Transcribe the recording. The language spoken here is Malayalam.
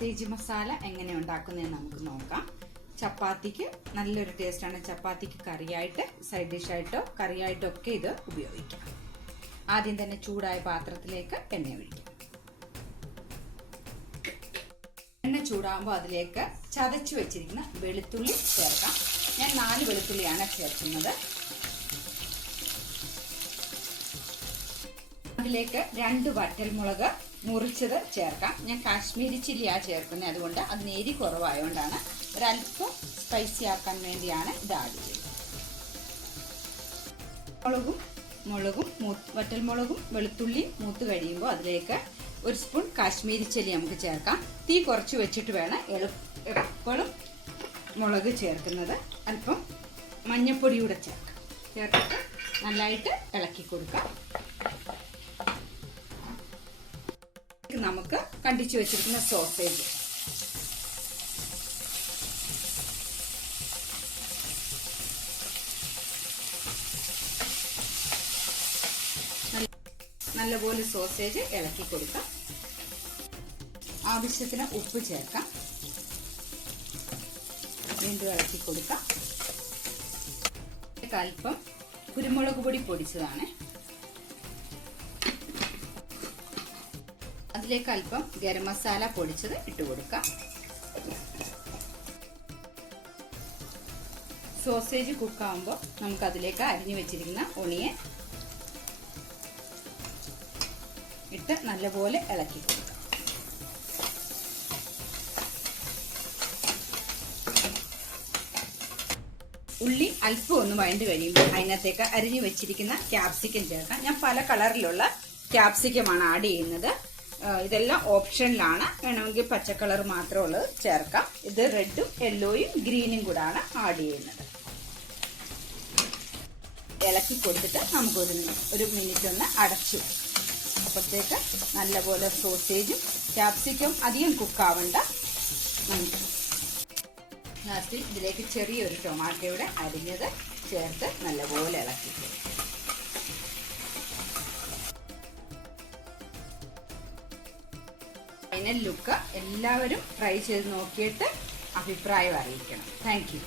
സോസേജ് മസാല എങ്ങനെ ഉണ്ടാക്കുന്നതെന്ന് നമുക്ക് നോക്കാം. ചപ്പാത്തിക്ക് നല്ലൊരു ടേസ്റ്റാണ്. ചപ്പാത്തിക്ക് കറിയായിട്ട്, സൈഡ് ഡിഷായിട്ടോ കറിയായിട്ടോ ഒക്കെ ഇത് ഉപയോഗിക്കാം. ആദ്യം തന്നെ ചൂടായ പാത്രത്തിലേക്ക് എണ്ണ ഒഴിക്കാം. എണ്ണ ചൂടാകുമ്പോൾ അതിലേക്ക് ചതച്ചു വെച്ചിരിക്കുന്ന വെളുത്തുള്ളി ചേർക്കാം. ഞാൻ 4 വെളുത്തുള്ളിയാണ് ചേർക്കുന്നത്. അതിലേക്ക് 2 വറ്റൽമുളക് മുറിച്ചത് ചേർക്കാം. ഞാൻ കാശ്മീരി ചില്ലിയാണ് ചേർക്കുന്നത്, അതുകൊണ്ട് അതിന് എരി കുറവായതുകൊണ്ടാണ്. ഒരല്പം സ്പൈസി ആക്കാൻ വേണ്ടിയാണ് ഇത് ആഡ് ചെയ്യുന്നത്. വറ്റൽമുളകും വെളുത്തുള്ളിയും മൂത്ത് കഴിയുമ്പോൾ അതിലേക്ക് 1 സ്പൂൺ കാശ്മീരി ചില്ലി നമുക്ക് ചേർക്കാം. തീ കുറച്ച് വെച്ചിട്ട് വേണം എപ്പോഴും മുളക് ചേർക്കുന്നത്. അല്പം മഞ്ഞൾപ്പൊടിയൂടെ ചേർത്തിട്ട് നല്ലതായിട്ട് ഇളക്കി കൊടുക്കാം. നമുക്ക് കണ്ടിച്ചു വെച്ചിരിക്കുന്ന സോസേജ് നല്ലപോലെ സോസേജ് ഇളക്കി കൊടുക്കാം. ആവശ്യത്തിന് ഉപ്പ് ചേർക്കാം. വീണ്ടും ഇളക്കി കൊടുക്കാം. അല്പം കുരുമുളക് പൊടി പൊടിച്ചതാണ്. അതിലേക്ക് അല്പം ഗരം മസാല പൊടിച്ചത് ഇട്ട് കൊടുക്കാം. സോസേജ് കുക്കാവുമ്പോൾ നമുക്ക് അതിലേക്ക് അരിഞ്ഞു വെച്ചിരിക്കുന്ന ഒണിയൻ ഇട്ട് നല്ലപോലെ ഇളക്കി കൊടുക്കാം. ഉള്ളി അല്പം ഒന്ന് വഴണ്ട് കഴിയുമ്പോൾ അതിനകത്തേക്ക് അരിഞ്ഞു വെച്ചിരിക്കുന്ന ക്യാപ്സിക്കം ചേർക്കാം. ഞാൻ പല കളറിലുള്ള ക്യാപ്സിക്കമാണ് ആഡ് ചെയ്യുന്നത്. ഇതെല്ലാം ഓപ്ഷനിലാണ്. വേണമെങ്കിൽ പച്ച കളർ മാത്രമുള്ളത് ചേർക്കാം. ഇത് റെഡും യെല്ലോയും ഗ്രീനും കൂടാണ് ആഡ് ചെയ്യുന്നത്. ഇളക്കി കൊടുത്തിട്ട് നമുക്ക് ഒരു മിനിറ്റ് ഒന്ന് അടച്ചു. അപ്പോഴത്തേക്ക് നല്ലപോലെ സോസേജും ക്യാപ്സിക്കം അധികം കുക്കാവണ്ട. നമുക്ക് ലാസ്റ്റ് ഇതിലേക്ക് ചെറിയൊരു ടൊമാറ്റോയുടെ അരിഞ്ഞത് ചേർത്ത് നല്ലപോലെ ഇളക്കി. ഫൈനൽ ലുക്ക് എല്ലാവരും ട്രൈ ചെയ്ത് നോക്കിയിട്ട് അഭിപ്രായം അറിയിക്കണം. Thank you.